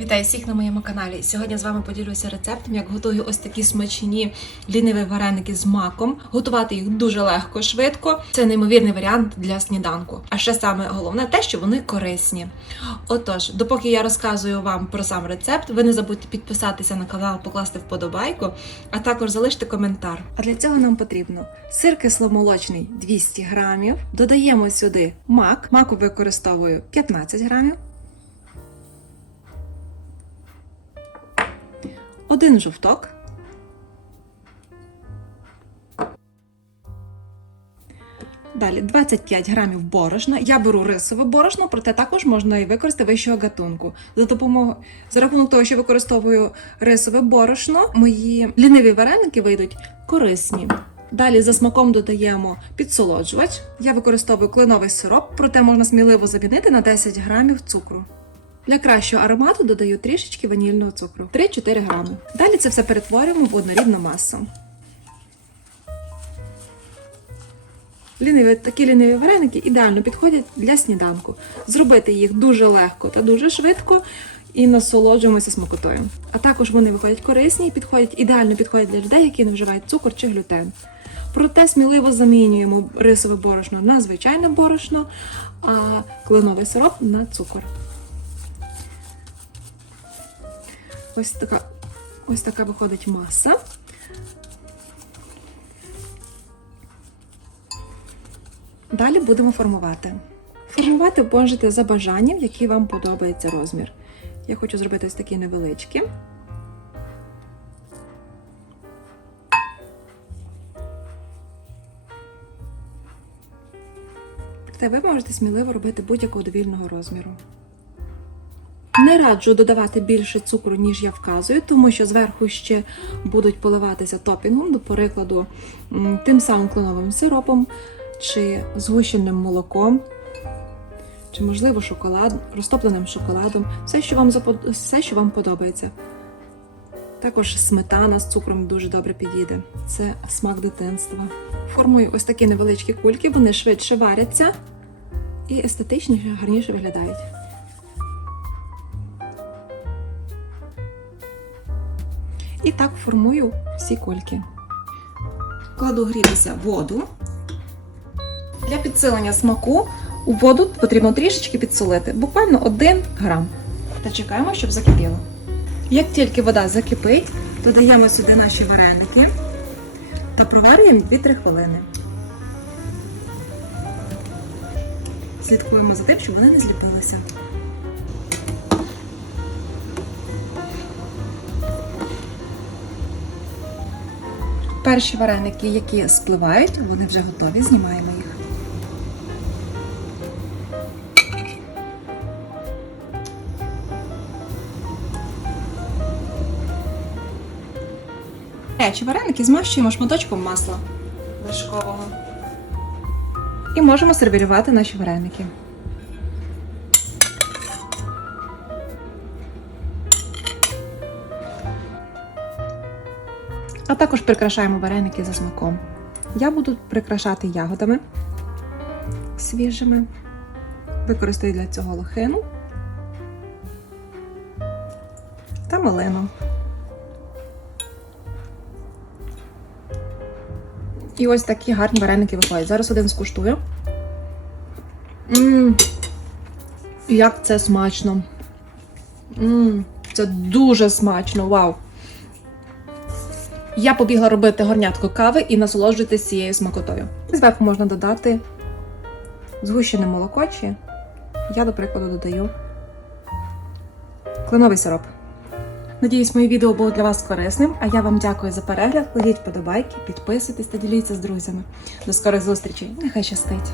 Вітаю всіх на моєму каналі. Сьогодні з вами поділюся рецептом, як готую ось такі смачні ліниві вареники з маком. Готувати їх дуже легко, швидко. Це неймовірний варіант для сніданку. А ще саме головне те, що вони корисні. Отож, допоки я розказую вам про сам рецепт, ви не забудьте підписатися на канал, покласти вподобайку, а також залиште коментар. А для цього нам потрібно сир кисломолочний 200 грамів. Додаємо сюди мак. Маку використовую 15 грамів. Один жовток, Далі 25 грамів борошна. Я беру рисове борошно, проте також можна і використати вищого гатунку. За допомогою за рахунок того, що використовую рисове борошно, мої ліниві вареники вийдуть корисні. Далі за смаком додаємо підсолоджувач. Я використовую кленовий сироп, проте можна сміливо замінити на 10 грамів цукру. Для кращого аромату додаю трішечки ванільного цукру 3-4 грами. Далі це все перетворюємо в однорідну масу. Ліниві, такі ліниві вареники ідеально підходять для сніданку. Зробити їх дуже легко та дуже швидко і насолоджуємося смакотою. А також вони виходять корисні і підходять, ідеально підходять для людей, які не вживають цукор чи глютен. Проте сміливо замінюємо рисове борошно на звичайне борошно, а кленовий сироп на цукор. Ось така, ось така виходить маса. Далі будемо формувати. Формувати можете за бажанням, який вам подобається розмір. Я хочу зробити ось такі невеличкі. Проте ви можете сміливо робити будь-якого довільного розміру. Не раджу додавати більше цукру, ніж я вказую, тому що зверху ще будуть поливатися топінгом, до прикладу, тим самим кленовим сиропом, чи згущеним молоком, чи, можливо, шоколад, розтопленим шоколадом, все, що вам все, що вам подобається. Також сметана з цукром дуже добре підійде. Це смак дитинства. Формую ось такі невеличкі кульки, вони швидше варяться і естетичніше, гарніше виглядають. І так формую всі кульки. Кладу грітися воду. Для підсилення смаку у воду потрібно трішечки підсолити, буквально 1 грам. Та чекаємо, щоб закипіло. Як тільки вода закипить, додаємо сюди наші вареники та проварюємо 2-3 хвилини. Слідкуємо за тим, щоб вони не зліпилися. Перші вареники, які спливають, вони вже готові, знімаємо їх. Гарячі вареники змащуємо шматочком масла вершкового. І можемо сервірувати наші вареники. А також прикрашаємо вареники за смаком. Я буду прикрашати ягодами свіжими. Використаю для цього лохину та малину. І ось такі гарні вареники виходять. Зараз один скуштую. Ммм, як це смачно. Ммм, це дуже смачно, вау! Я побігла робити горнятку кави і насолоджуйтесь цією смакотою. Зверху можна додати згущене молоко чи я, до прикладу, додаю кленовий сироп. Надіюсь, моє відео було для вас корисним, а я вам дякую за перегляд. Кладіть вподобайки, підписуйтесь та діліться з друзями. До скорих зустрічей. Нехай щастить!